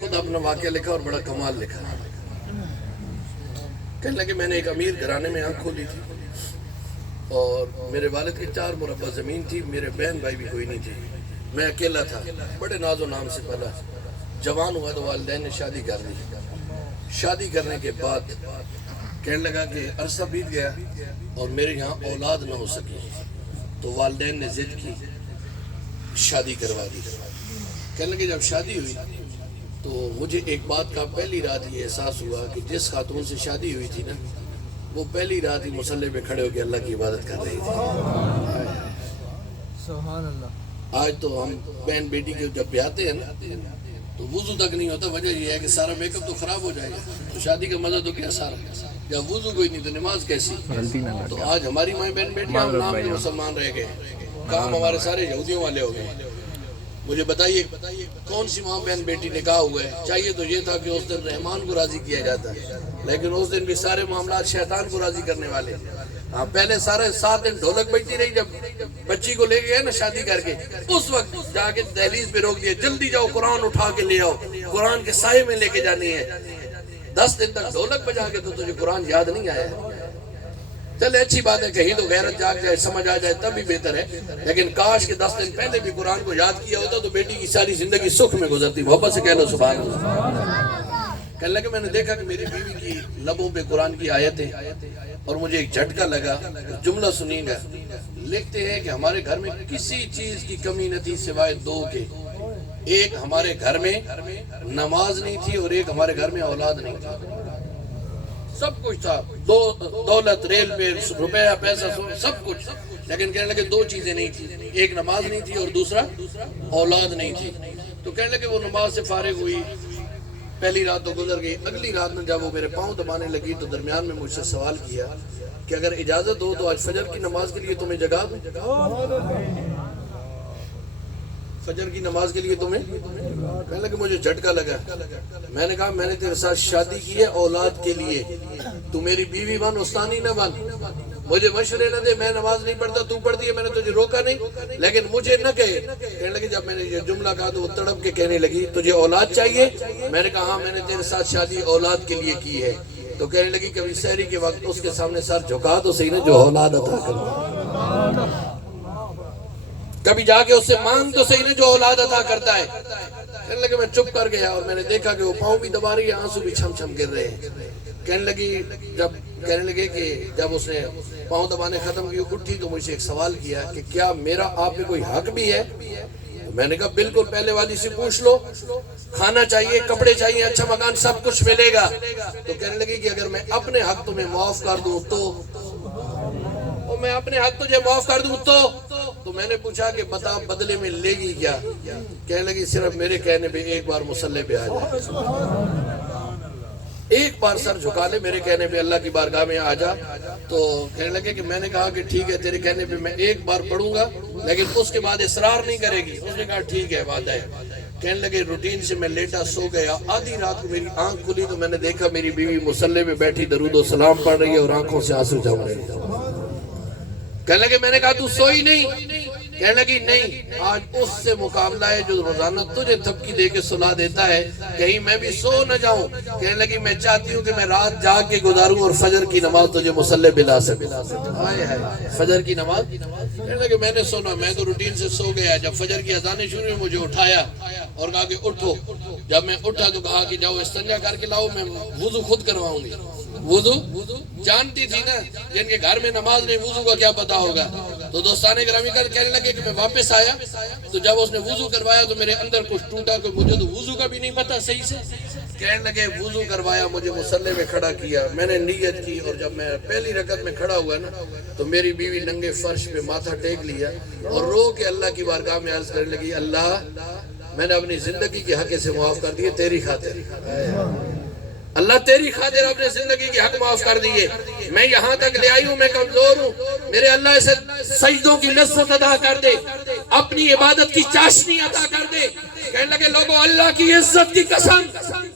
خود اپنا واقعہ لکھا اور بڑا کمال لکھا. کہنے لگے میں نے ایک امیر گھرانے میں آنکھ کھولی تھی اور میرے والد کی 4 مربع زمین تھی. میرے بہن بھائی بھی کوئی نہیں تھے, میں اکیلا تھا. بڑے ناز و نام سے پلا جوان ہوا تو والدین نے شادی کر دی. شادی کرنے کے بعد کہنے لگا کہ عرصہ بیت گیا اور میرے یہاں اولاد نہ ہو سکی, تو والدین نے ضد کی, شادی کروا دی. کہنے لگے جب شادی ہوئی تو مجھے ایک بات کا پہلی رات یہ احساس ہوا کہ جس خاتون سے شادی ہوئی تھی نا, وہ پہلی رات ہی مصلی پہ کھڑے ہو کے اللہ کی عبادت کر رہی تھی. سبحان اللہ. آج تو ہم بہن بیٹی کے جب بیاہتے ہیں نا تو وضو تک نہیں ہوتا. وجہ یہ ہے کہ سارا میک اپ تو خراب ہو جائے گا, تو شادی کا مزہ تو کیا سارا. جب وضو کوئی نہیں تو نماز کیسی. تو آج ہماری مائیں بہن بیٹیاں ہم نام کے مسلمان رہ گئے, کام ہمارے سارے یہودیوں والے ہو گئے. مجھے بتائیے کون سی ماں بہن بیٹی نکاح ہوا ہے؟ چاہیے تو یہ تھا کہ اس دن رحمان کو راضی کیا جاتا, لیکن اس دن بھی سارے معاملات شیطان کو راضی کرنے والے. ہاں پہلے سارے 7 دن ڈھولک بجتی رہی. جب بچی کو لے گئے نا شادی کر کے, اس وقت جا کے دہلیز پہ روک دیا, جلدی جاؤ قرآن اٹھا کے لے آؤ, قرآن کے سائے میں لے کے جانی ہے. 10 دن تک ڈھولک بجا کے تو تجھے قرآن یاد نہیں آیا. چلے اچھی بات ہے, کہیں تو غیرت جاگ جائے, سمجھ آ جائے, تب بھی بہتر ہے. لیکن کاش کہ 10 دن پہلے بھی قرآن کو یاد کیا ہوتا تو بیٹی کی ساری زندگی سکھ میں گزرتی. محبت سے کہہ لو سبحان اللہ. کہنے لگے میں نے دیکھا کہ میری بیوی کی لبوں پہ قرآن کی آیتیں, اور مجھے ایک جھٹکا لگا. جملہ سنیں گا, لکھتے ہیں کہ ہمارے گھر میں کسی چیز کی کمی نہ تھی سوائے 2 کے. ایک ہمارے گھر میں نماز نہیں تھی اور ایک ہمارے گھر میں اولاد نہیں تھی. سب کچھ تھا, دولت, ریل پہ روپیہ, پیسہ, سب کچھ, لیکن کہنے لگے 2 چیزیں نہیں تھی. ایک نماز نہیں تھی اور دوسرا اولاد نہیں تھی. تو کہنے لگے وہ نماز سے فارغ ہوئی, پہلی رات تو گزر گئی. اگلی رات میں جب وہ میرے پاؤں دبانے لگی تو درمیان میں مجھ سے سوال کیا کہ اگر اجازت ہو تو آج فجر کی نماز کے لیے تمہیں جگا دوں. فجر کی نماز کے لیے تمہیں. کہنے لگے مجھے جھٹکا لگا. میں نے کہا میں نے تیرے ساتھ شادی کی ہے اولاد کے لیے, تو میری بیوی بن, استانی نہ بن. مجھے مشورے نہ دے, میں نماز نہیں پڑھتا, تو پڑھتی ہے, میں نے تجھے روکا نہیں, لیکن مجھے نہ کہے. کہنے لگے جب میں نے یہ جملہ کہا تو وہ تڑپ کے کہنے لگی تجھے اولاد چاہیے؟ میں نے کہا ہاں, میں نے تیرے ساتھ شادی اولاد کے لیے کی ہے. تو کہنے لگی کبھی سحری کے وقت اس کے سامنے سر جھکا تو صحیح نا جو اولاد عطا کرتا, کبھی جا کے اس سے مانگ تو صحیح نا جو اولاد عطا کرتا ہے. کہنے لگے میں چپ کر گیا اور میں نے دیکھا کہ وہ پاؤں بھی دبا رہی ہے, آنسو بھی چھم چھم گر رہے ہیں. کہنے لگے کہ جب اس نے پاؤں دبانے ختم کی اٹھی تو مجھ سے ایک سوال کیا کہ کیا میرا آپ پہ کوئی حق بھی ہے؟ میں نے کہا بالکل, پہلے والی سے پوچھ لو, کھانا چاہیے, کپڑے چاہیے, اچھا مکان, سب کچھ ملے گا. تو کہنے لگے کہ اگر میں اپنے حق تمہیں معاف کر دوں تو میں اپنے حق تجھے معاف کر دوں تو میں نے پوچھا کہ بتا بدلے میں لے گی کیا؟ کہنے لگی صرف میرے کہنے پہ ایک بار مصلی پہ آ جائے, ایک بار سر جھکا لے, میرے کہنے پہ اللہ کی بارگاہ میں آ جا. تو کہنے لگے کہ میں نے کہا کہ ٹھیک ہے, تیرے کہنے پہ میں ایک بار پڑھوں گا, لیکن اس کے بعد اصرار نہیں کرے گی. اس نے کہا ٹھیک ہے, وعدہ ہے. کہنے لگے روٹین سے میں لیٹا سو گیا. آدھی رات کو میری آنکھ کھلی تو میں نے دیکھا میری بیوی مصلی پہ بیٹھی درود و سلام پڑھ رہی ہے اور آنکھوں سے آنسو جم رہی ہے. کہنے لگے میں نے کہا تو سوئی نہیں؟ کہنے لگی نہیں, آج اس سے مقابلہ ہے جو روزانہ تجھے تھپکی دے کے سلا دیتا ہے, کہیں میں بھی سو نہ جاؤں. کہنے لگی میں چاہتی ہوں کہ میں رات جاگ کے گزاروں اور فجر کی نماز تجھے مصلی پہ لا سکوں. فجر کی نماز. کہنے لگے میں نے سونا, میں تو روٹین سے سو گیا. جب فجر کی اذانیں شروع ہوئی مجھے اٹھایا اور کہا کہ اٹھو. جب میں اٹھا تو کہا کہ جاؤ استنجا کر کے لاؤ, میں وضو خود کرواؤں گی. وضو جانتی تھی نا, جن کے گھر میں نماز نہیں وضو کا کیا پتا ہوگا. تو دوستانے گرامی کر کہنے لگے کہ میں واپس آیا تو جب اس نے وضو کروایا تو میرے اندر کچھ ٹوٹا کہ مجھے تو وضو کا بھی نہیں پتا صحیح سے. کہنے لگے وضو کروایا, مجھے مصلی میں کھڑا کیا, میں نے نیت کی, اور جب میں پہلی رکعت میں کھڑا ہوا نا تو میری بیوی ننگے فرش پہ ماتھا ٹیک لیا اور رو کے اللہ کی بارگاہ میں عرض کرنے لگی اللہ میں نے اپنی زندگی کے حق سے معاف کر دیے تیری خاطر. اللہ تیری خاطر اپنے زندگی کی حق معاف کر دیے. میں یہاں تک لے آئی ہوں, میں کمزور ہوں, میرے اللہ سے سجدوں کی لذت عطا کر دے, اپنی عبادت کی چاشنی عطا کر دے. کہنے لگے لوگوں اللہ کی عزت کی قسم,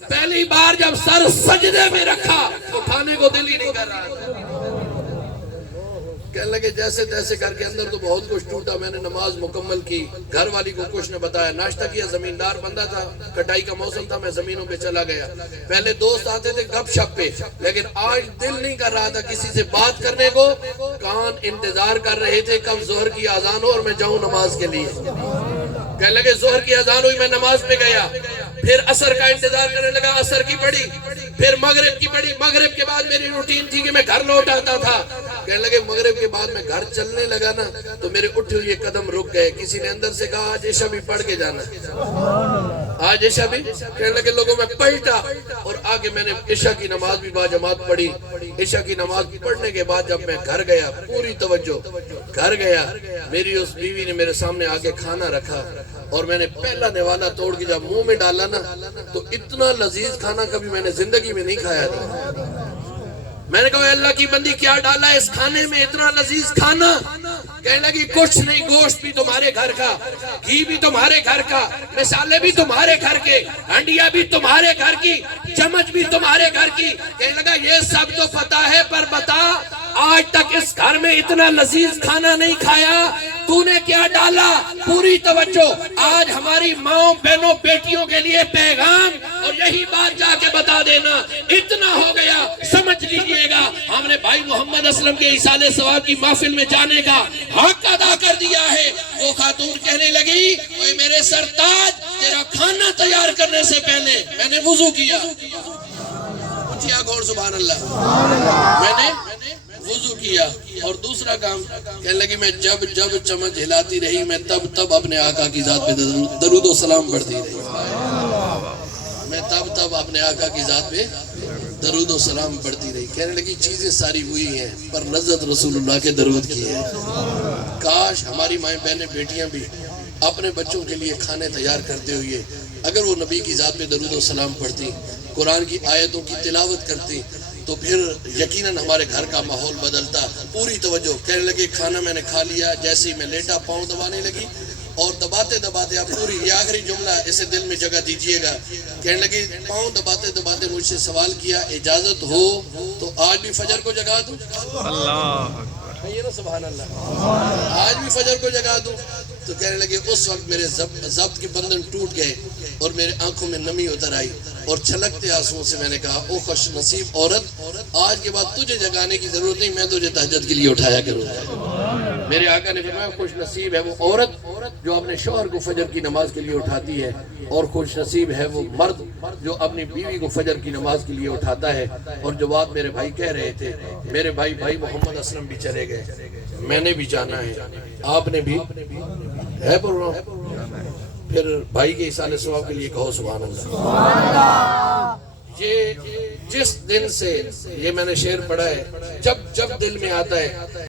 پہلی بار جب سر سجدے میں رکھا اٹھانے کو دل ہی نہیں کر رہا. کہنے لگے جیسے تیسے کر کے اندر تو بہت کچھ ٹوٹا، میں نے نماز مکمل کی، گھر والی کو کچھ نے بتایا، ناشتہ کیا، زمیندار بندہ تھا، کٹائی کا موسم تھا، میں زمینوں پہ چلا گیا۔ پہلے دوست آتے تھے گپ شپ پہ، لیکن آج دل نہیں کر رہا تھا کسی سے بات کرنے کو، کان انتظار کر رہے تھے کب ظہر کی اذان ہو اور میں جاؤں نماز کے لیے۔ کہنے لگے ظہر کی اذان ہوئی، میں نماز پہ گیا، پھر عصر کا انتظار کرنے لگا، عصر کی پڑھی، پھر مغرب کی پڑھی، مغرب کے بعد میری روٹین تھی کہ میں گھر لوٹ آتا تھا۔ کہنے لگے مغرب کے بعد میں گھر چلنے لگا نا تو میرے اٹھے ہوئے قدم رک گئے، کسی نے اندر سے کہا آج عشاء بھی پڑھ کے جانا، آج عشاء بھی۔ کہنے لگے لوگوں میں پلٹا اور آگے میں نے عشاء کی نماز بھی باجماعت پڑھی۔ عشاء کی نماز پڑھنے کے بعد جب میں گھر گیا، پوری توجہ، گھر گیا، میری اس بیوی نے میرے سامنے آگے کھانا رکھا اور میں نے پہلا نوالا توڑ کے جب منہ میں ڈالا نا تو اتنا لذیذ کھانا کبھی میں نے زندگی میں نہیں کھایا تھا۔ میں نے کہا اے اللہ کی بندی کیا ڈالا ہے اس کھانے میں اتنا لذیذ کھانا؟ کہنے لگی کچھ نہیں، گوشت بھی تمہارے گھر کا، گھی بھی تمہارے گھر کا، مسالے بھی تمہارے گھر کے، ہنڈیا بھی تمہارے گھر کی، چمچ بھی تمہارے گھر کی۔ کہنے لگا یہ سب تو پتا ہے پر بتا آج تک اس گھر میں اتنا لذیذ کھانا نہیں کھایا، تو نے کیا ڈالا؟ پوری توجہ، آج ہماری ماں بہنوں بیٹیوں کے لیے پیغام، اور یہی بات جا کے بتا دینا، اتنا ہو گیا سمجھ لیجئے گا ہم نے بھائی محمد اسلم کے ایصال ثواب کی محفل میں جانے کا حق ادا کر دیا ہے۔ وہ خاتون کہنے لگی اوے میرے سرتاج، تیرا کھانا تیار کرنے سے پہلے میں نے وضو کیا۔ اچھی آنکھ اور سبحان اللہ، میں نے وضو کیا۔ اور دوسرا کام کہنے لگی میں جب جب چمچ ہلاتی رہی میں تب تب اپنے آقا کی ذات پہ درود و سلام پڑھتی رہی، میں تب تب اپنے آقا کی ذات پہ درود و سلام پڑھتی رہی۔ کہنے لگی چیزیں ساری ہوئی ہیں پر لذت رسول اللہ کے درود کی ہے۔ کاش ہماری مائیں بہنیں بیٹیاں بھی اپنے بچوں کے لیے کھانے تیار کرتے ہوئے اگر وہ نبی کی ذات پہ درود و سلام پڑھتی، قرآن کی آیتوں کی تلاوت کرتی تو پھر یقیناً ہمارے گھر کا ماحول بدلتا۔ پوری توجہ، کہنے لگے کھانا میں نے کھا لیا، جیسے ہی میں لیٹا پاؤں دبانے لگی اور دباتے دباتے آپ پوری یہ آخری جملہ اسے دل میں جگہ دیجئے گا، کہنے لگی پاؤں دباتے دباتے مجھ سے سوال کیا اجازت ہو تو آج بھی فجر کو جگا دوں؟ اللہ کہیے نا سبحان اللہ، آج بھی فجر کو جگا دوں؟ تو کہنے لگے اس وقت میرے ضبط کے بندھن ٹوٹ گئے اور میرے آنکھوں میں نمی اتر آئی اور چھلکتے آنسوؤں سے میں نے کہا او خوش نصیب عورت، آج کے بعد تجھے جگانے کی ضرورت نہیں، میں تجھے تہجد کے لیے اٹھایا کروں گا۔ میرے آقا نے فرمایا خوش نصیب ہے وہ عورت جو اپنے شوہر کو فجر کی نماز کے لیے اٹھاتی ہے، اور خوش نصیب ہے وہ مرد جو اپنی بیوی کو فجر کی نماز کے لیے اٹھاتا ہے۔ اور جو بات میرے بھائی کہہ رہے تھے، میرے بھائی محمد اسلم بھی چلے گئے، میں نے بھی جانا ہے، آپ نے بھی ہے پروگرام، پھر بھائی کے ایصال ثواب کے لیے کہو سبحان اللہ۔ یہ جس دن سے یہ میں نے شعر پڑھا ہے، جب جب دل میں آتا ہے